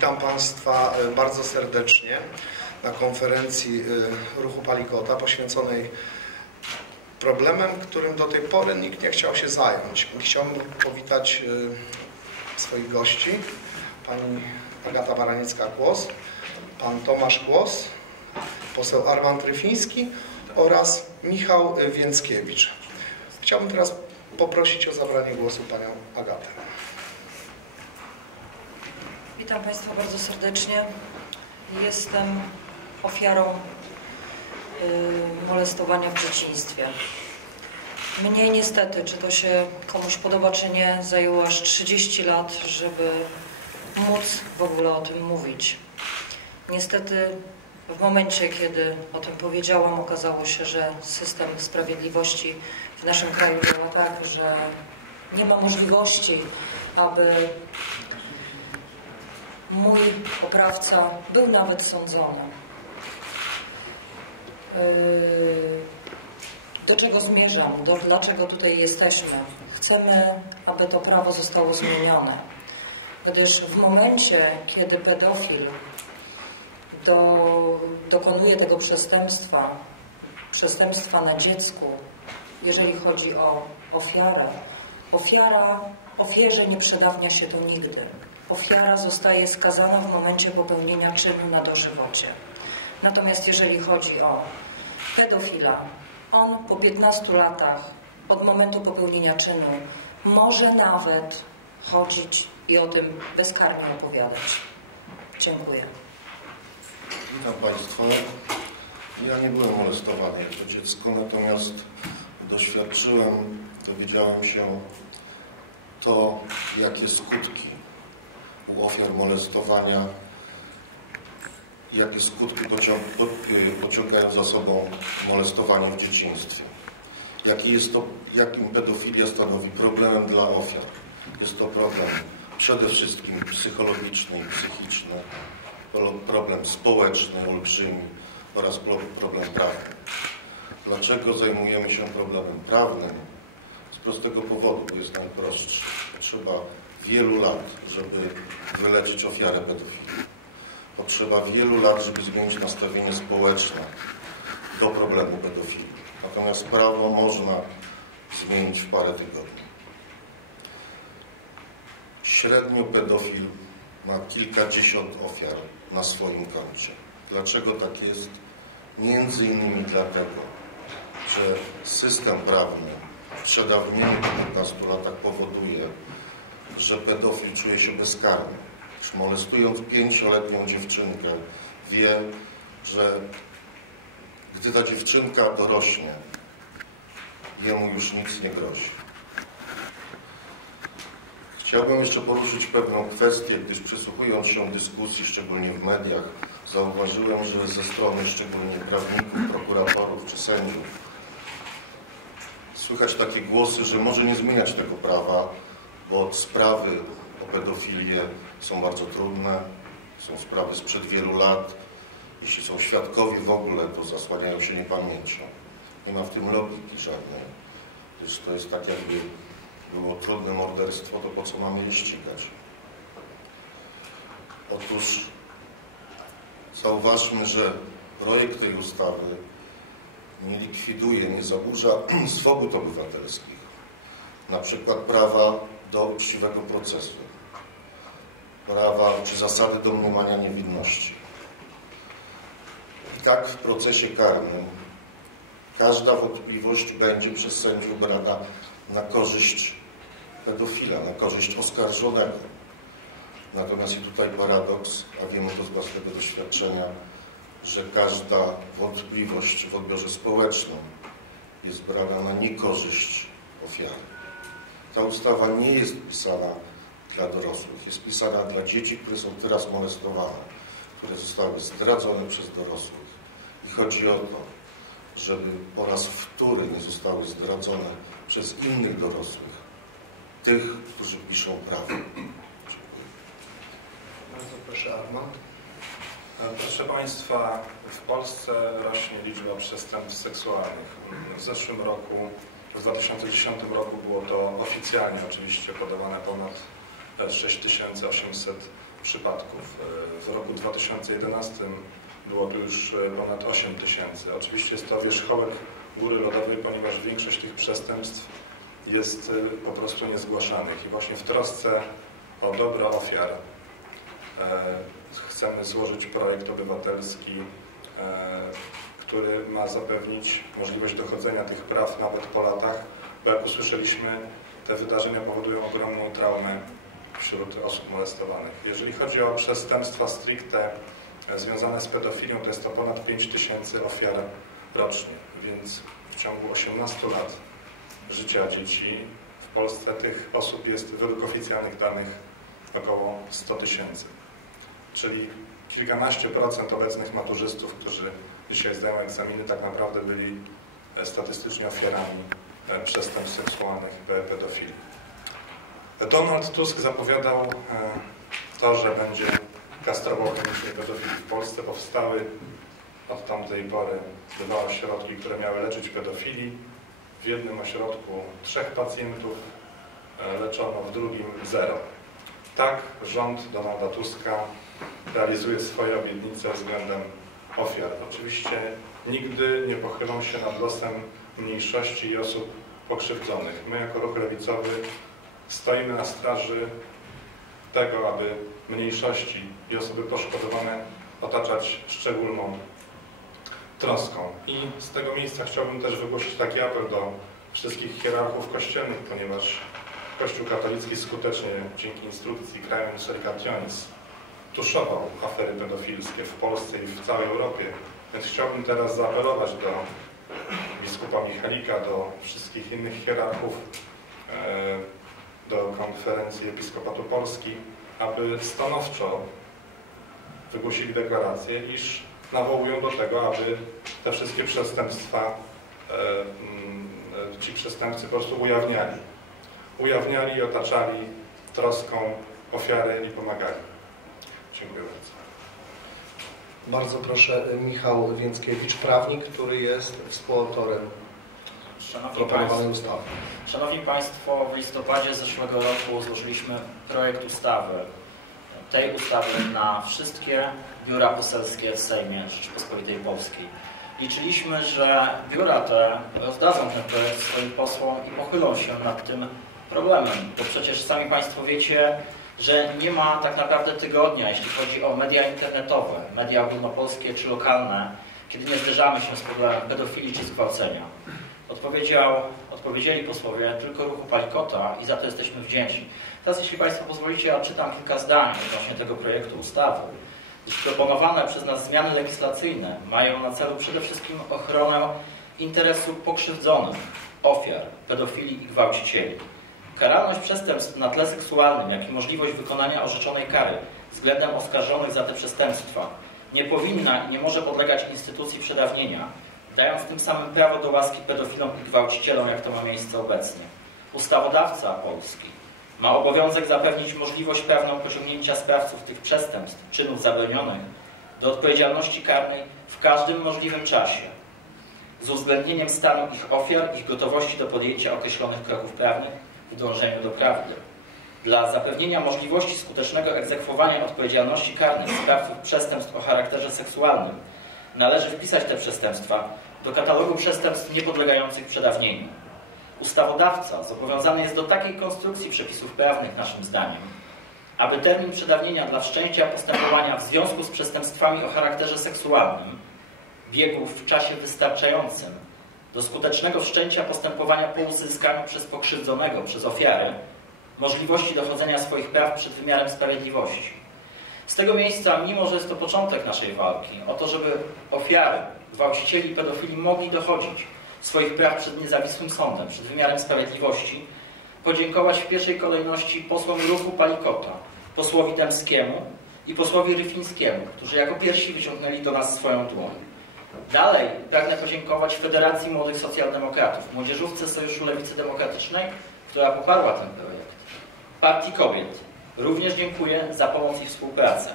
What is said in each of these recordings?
Witam Państwa e, bardzo serdecznie na konferencji e, Ruchu Palikota poświęconej problemem, którym do tej pory nikt nie chciał się zająć. Chciałbym powitać e, swoich gości, pani Agata Baraniecka-Kłos, pan Tomasz Kłos, poseł Arman Tryfiński oraz Michał Więckiewicz. Chciałbym teraz poprosić o zabranie głosu panią Agatę. Witam Państwa bardzo serdecznie. Jestem ofiarą y, molestowania w dzieciństwie. Mnie niestety, czy to się komuś podoba, czy nie, zajęło aż 30 lat, żeby móc w ogóle o tym mówić. Niestety w momencie, kiedy o tym powiedziałam, okazało się, że system sprawiedliwości w naszym kraju działa tak, że nie ma możliwości, aby mój oprawca był nawet sądzony. Yy, do czego zmierzam? Do, dlaczego tutaj jesteśmy? Chcemy, aby to prawo zostało zmienione. Gdyż w momencie, kiedy pedofil do, dokonuje tego przestępstwa, przestępstwa na dziecku, jeżeli chodzi o ofiarę, ofiara, ofierze nie przedawnia się to nigdy ofiara zostaje skazana w momencie popełnienia czynu na dożywocie. Natomiast jeżeli chodzi o pedofila, on po 15 latach od momentu popełnienia czynu może nawet chodzić i o tym bezkarnie opowiadać. Dziękuję. Witam Państwa. Ja nie byłem molestowany jako dziecko, natomiast doświadczyłem, dowiedziałem się to, jakie skutki u ofiar molestowania, jakie skutki y, pociągają za sobą molestowanie w dzieciństwie. Jaki jest to, jakim pedofilia stanowi problemem dla ofiar. Jest to problem przede wszystkim psychologiczny i psychiczny, problem społeczny, olbrzymi oraz problem prawny. Dlaczego zajmujemy się problemem prawnym? Z prostego powodu, bo jest najprostszy. Trzeba wielu lat, żeby wyleczyć ofiarę pedofilii. Potrzeba wielu lat, żeby zmienić nastawienie społeczne do problemu pedofilii. Natomiast prawo można zmienić w parę tygodni. Średnio pedofil ma kilkadziesiąt ofiar na swoim koncie. Dlaczego tak jest? Między innymi dlatego, że system prawny w przedawnieniu 15 latach powoduje, że pedofil czuje się bezkarny. Molestując pięcioletnią dziewczynkę, wie, że gdy ta dziewczynka dorośnie, jemu już nic nie grozi. Chciałbym jeszcze poruszyć pewną kwestię, gdyż przysłuchując się dyskusji, szczególnie w mediach, zauważyłem, że ze strony szczególnie prawników, prokuratorów czy sędziów słychać takie głosy, że może nie zmieniać tego prawa, bo sprawy o pedofilię są bardzo trudne, są sprawy sprzed wielu lat. Jeśli są świadkowie w ogóle, to zasłaniają się niepamięcią. Nie ma w tym logiki żadnej. To jest tak, jakby było trudne morderstwo, to po co mamy je ścigać? Otóż zauważmy, że projekt tej ustawy nie likwiduje, nie zaburza swobód obywatelskich. Na przykład prawa do uczciwego procesu, prawa czy zasady domniemania niewinności. I tak w procesie karnym każda wątpliwość będzie przez sędziów brana na korzyść pedofila, na korzyść oskarżonego. Natomiast i tutaj paradoks, a wiemy to z własnego doświadczenia, że każda wątpliwość w odbiorze społecznym jest brana na niekorzyść ofiary. Ta ustawa nie jest pisana dla dorosłych, jest pisana dla dzieci, które są teraz molestowane, które zostały zdradzone przez dorosłych. I chodzi o to, żeby po raz wtóry nie zostały zdradzone przez innych dorosłych, tych, którzy piszą prawo. Dziękuję. Bardzo proszę, Arman. Proszę Państwa, w Polsce rośnie liczba przestępstw seksualnych. W zeszłym roku w 2010 roku było to oficjalnie oczywiście podawane ponad 6800 przypadków. E, w roku 2011 było to już e, ponad 8 tysięcy. Oczywiście jest to wierzchołek góry lodowej, ponieważ większość tych przestępstw jest po prostu niezgłaszanych. I właśnie w trosce o dobro ofiar chcemy złożyć projekt obywatelski, który ma zapewnić możliwość dochodzenia tych praw nawet po latach, bo jak usłyszeliśmy, te wydarzenia powodują ogromną traumę wśród osób molestowanych. Jeżeli chodzi o przestępstwa stricte e, związane z pedofilią, to jest to ponad 5 tysięcy ofiar rocznie, więc w ciągu 18 lat życia dzieci w Polsce tych osób jest według oficjalnych danych około 100 tysięcy. Czyli kilkanaście procent obecnych maturzystów, którzy dzisiaj zdają egzaminy, tak naprawdę byli e, statystycznie ofiarami e, przestępstw seksualnych i pedofilii. Donald Tusk zapowiadał e, to, że będzie kastrował chemicznie pedofilii. W Polsce powstały od tamtej pory dwa ośrodki, które miały leczyć pedofilii. W jednym ośrodku trzech pacjentów leczono, w drugim zero. Tak rząd Donalda Tuska realizuje swoje obietnice względem ofiar. Oczywiście nigdy nie pochylą się nad losem mniejszości i osób pokrzywdzonych. My jako ruch lewicowy stoimy na straży tego, aby mniejszości i osoby poszkodowane otaczać szczególną troską. I z tego miejsca chciałbym też wygłosić taki apel do wszystkich hierarchów kościelnych, ponieważ Kościół katolicki skutecznie dzięki instrukcji Krajem Misericordianis tuszował afery pedofilskie w Polsce i w całej Europie. Więc chciałbym teraz zaapelować do biskupa Michalika, do wszystkich innych hierarchów, e, do konferencji Episkopatu Polski, aby stanowczo wygłosili deklarację, iż nawołują do tego, aby te wszystkie przestępstwa e, mm, ci przestępcy po prostu ujawniali. Ujawniali i otaczali troską ofiary i pomagali. Dziękuję bardzo. Bardzo proszę Michał Więckiewicz, prawnik, który jest współautorem Szanowni Państwo, ustawy. Szanowni Państwo, w listopadzie zeszłego roku złożyliśmy projekt ustawy, tej ustawy na wszystkie biura poselskie w Sejmie Rzeczypospolitej Polskiej. Liczyliśmy, że biura te rozdadzą ten projekt swoim posłom i pochylą się nad tym problemem, bo przecież sami Państwo wiecie, że nie ma tak naprawdę tygodnia, jeśli chodzi o media internetowe, media ogólnopolskie czy lokalne, kiedy nie zderzamy się z problemem pedofilii czy zgwałcenia. Odpowiedział, odpowiedzieli posłowie tylko ruchu Palikota i za to jesteśmy wdzięczni. Teraz, jeśli Państwo pozwolicie, odczytam kilka zdań odnośnie tego projektu ustawy, proponowane przez nas zmiany legislacyjne mają na celu przede wszystkim ochronę interesu pokrzywdzonych, ofiar, pedofilii i gwałcicieli. Karalność przestępstw na tle seksualnym, jak i możliwość wykonania orzeczonej kary względem oskarżonych za te przestępstwa nie powinna i nie może podlegać instytucji przedawnienia, dając tym samym prawo do łaski pedofilom i gwałcicielom, jak to ma miejsce obecnie. Ustawodawca polski ma obowiązek zapewnić możliwość prawną pociągnięcia sprawców tych przestępstw, czynów zabronionych do odpowiedzialności karnej w każdym możliwym czasie, z uwzględnieniem stanu ich ofiar, ich gotowości do podjęcia określonych kroków prawnych w dążeniu do prawdy. Dla zapewnienia możliwości skutecznego egzekwowania odpowiedzialności karnej sprawców przestępstw o charakterze seksualnym należy wpisać te przestępstwa do katalogu przestępstw niepodlegających przedawnieniu. Ustawodawca zobowiązany jest do takiej konstrukcji przepisów prawnych, naszym zdaniem, aby termin przedawnienia dla wszczęcia postępowania w związku z przestępstwami o charakterze seksualnym biegł w czasie wystarczającym do skutecznego wszczęcia postępowania po uzyskaniu przez pokrzywdzonego, przez ofiarę, możliwości dochodzenia swoich praw przed wymiarem sprawiedliwości. Z tego miejsca, mimo że jest to początek naszej walki, o to, żeby ofiary, gwałcicieli i pedofili mogli dochodzić swoich praw przed niezawisłym sądem, przed wymiarem sprawiedliwości, podziękować w pierwszej kolejności posłom ruchu Palikota, posłowi Dębskiemu i posłowi Ryfińskiemu, którzy jako pierwsi wyciągnęli do nas swoją dłoń. Dalej pragnę podziękować Federacji Młodych Socjaldemokratów, Młodzieżówce Sojuszu Lewicy Demokratycznej, która poparła ten projekt. Partii Kobiet również dziękuję za pomoc i współpracę.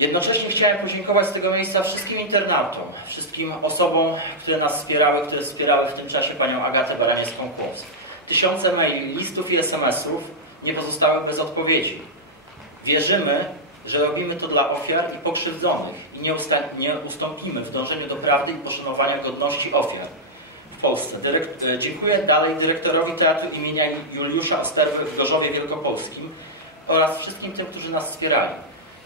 Jednocześnie chciałem podziękować z tego miejsca wszystkim internautom, wszystkim osobom, które nas wspierały, które wspierały w tym czasie panią Agatę Baraniec-Kąkłowską. Tysiące maili, listów i SMS-ów nie pozostały bez odpowiedzi. Wierzymy, że robimy to dla ofiar i pokrzywdzonych i nie, nie ustąpimy w dążeniu do prawdy i poszanowania godności ofiar w Polsce. E, dziękuję dalej dyrektorowi Teatru imienia Juliusza Osterwy w Gorzowie Wielkopolskim oraz wszystkim tym, którzy nas wspierali.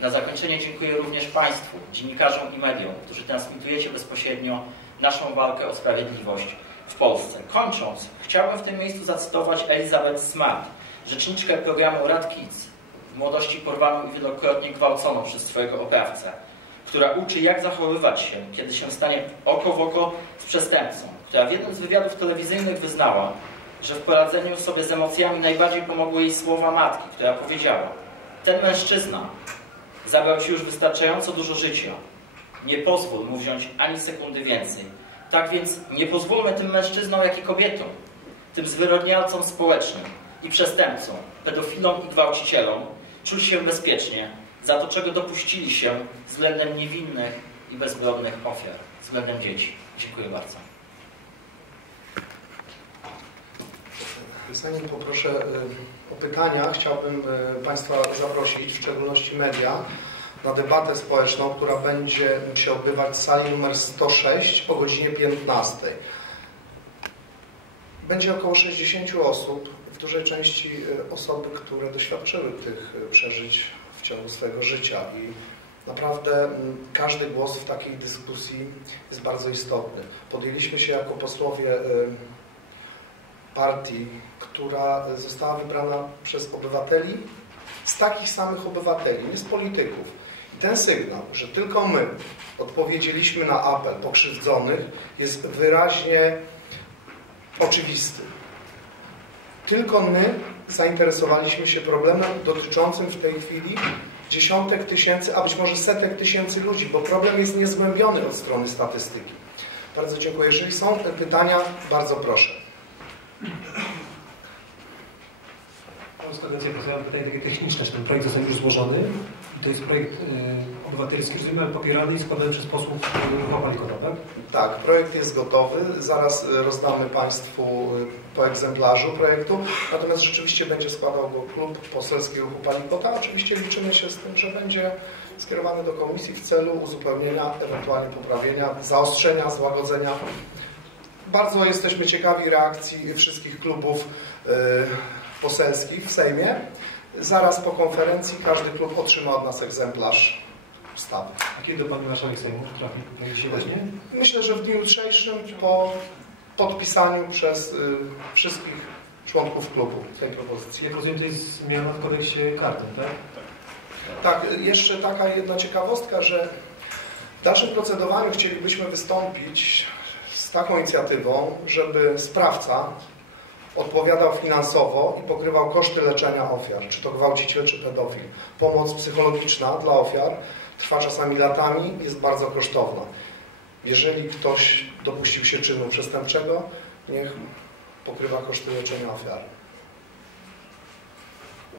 Na zakończenie dziękuję również Państwu, dziennikarzom i mediom, którzy transmitujecie bezpośrednio naszą walkę o sprawiedliwość w Polsce. Kończąc, chciałbym w tym miejscu zacytować Elizabeth Smart, rzeczniczkę programu Rad Kids, w młodości porwaną i wielokrotnie gwałconą przez swojego oprawcę, która uczy, jak zachowywać się, kiedy się stanie oko w oko z przestępcą, która w jednym z wywiadów telewizyjnych wyznała, że w poradzeniu sobie z emocjami najbardziej pomogły jej słowa matki, która powiedziała: Ten mężczyzna zabrał ci już wystarczająco dużo życia. Nie pozwól mu wziąć ani sekundy więcej. Tak więc nie pozwólmy tym mężczyznom, jak i kobietom, tym zwyrodnialcom społecznym i przestępcom, pedofilom i gwałcicielom, czuć się bezpiecznie za to, czego dopuścili się względem niewinnych i bezbronnych ofiar, względem dzieci. Dziękuję bardzo. Zanim poproszę y, o pytania, chciałbym y, Państwa zaprosić, w szczególności media, na debatę społeczną, która będzie się odbywać w sali numer 106 o godzinie 15. Będzie około 60 osób, dużej części y, osoby, które doświadczyły tych przeżyć w ciągu swojego życia i naprawdę każdy głos w takiej dyskusji jest bardzo istotny. Podjęliśmy się jako posłowie partii, która została wybrana przez obywateli, z takich samych obywateli, nie z polityków. I ten sygnał, że tylko my odpowiedzieliśmy na apel pokrzywdzonych, jest wyraźnie oczywisty. Tylko my zainteresowaliśmy się problemem dotyczącym w tej chwili dziesiątek tysięcy, a być może setek tysięcy ludzi, bo problem jest niezgłębiony od strony statystyki. Bardzo dziękuję. Jeżeli są pytania, bardzo proszę. Polska Agencja Prasowa pytanie takie techniczne, ten projekt został już złożony. To jest projekt obywatelski, rozumiem, popierany i składany przez posłów Ruchu Palikota, tak? Projekt jest gotowy. Zaraz y, rozdamy Państwu y, po egzemplarzu projektu. Natomiast rzeczywiście będzie składał go klub poselski Ruchu Palikota. Oczywiście liczymy się z tym, że będzie skierowany do komisji w celu uzupełnienia, ewentualnie poprawienia, zaostrzenia, złagodzenia bardzo jesteśmy ciekawi reakcji wszystkich klubów y, poselskich w Sejmie. Zaraz po konferencji każdy klub otrzyma od nas egzemplarz ustawy. A kiedy do Pani Marszałek Sejmu trafi? się weźmie? Myślę, że w dniu jutrzejszym po podpisaniu przez y, wszystkich członków klubu tej propozycji. Jak rozumiem, to jest zmiana w kodeksie karnym, tak? Tak, jeszcze taka jedna ciekawostka, że w dalszym procedowaniu chcielibyśmy wystąpić taką inicjatywą, żeby sprawca odpowiadał finansowo i pokrywał koszty leczenia ofiar, czy to gwałciciel, czy pedofil. Pomoc psychologiczna dla ofiar trwa czasami latami, jest bardzo kosztowna. Jeżeli ktoś dopuścił się czynu przestępczego, niech pokrywa koszty leczenia ofiar.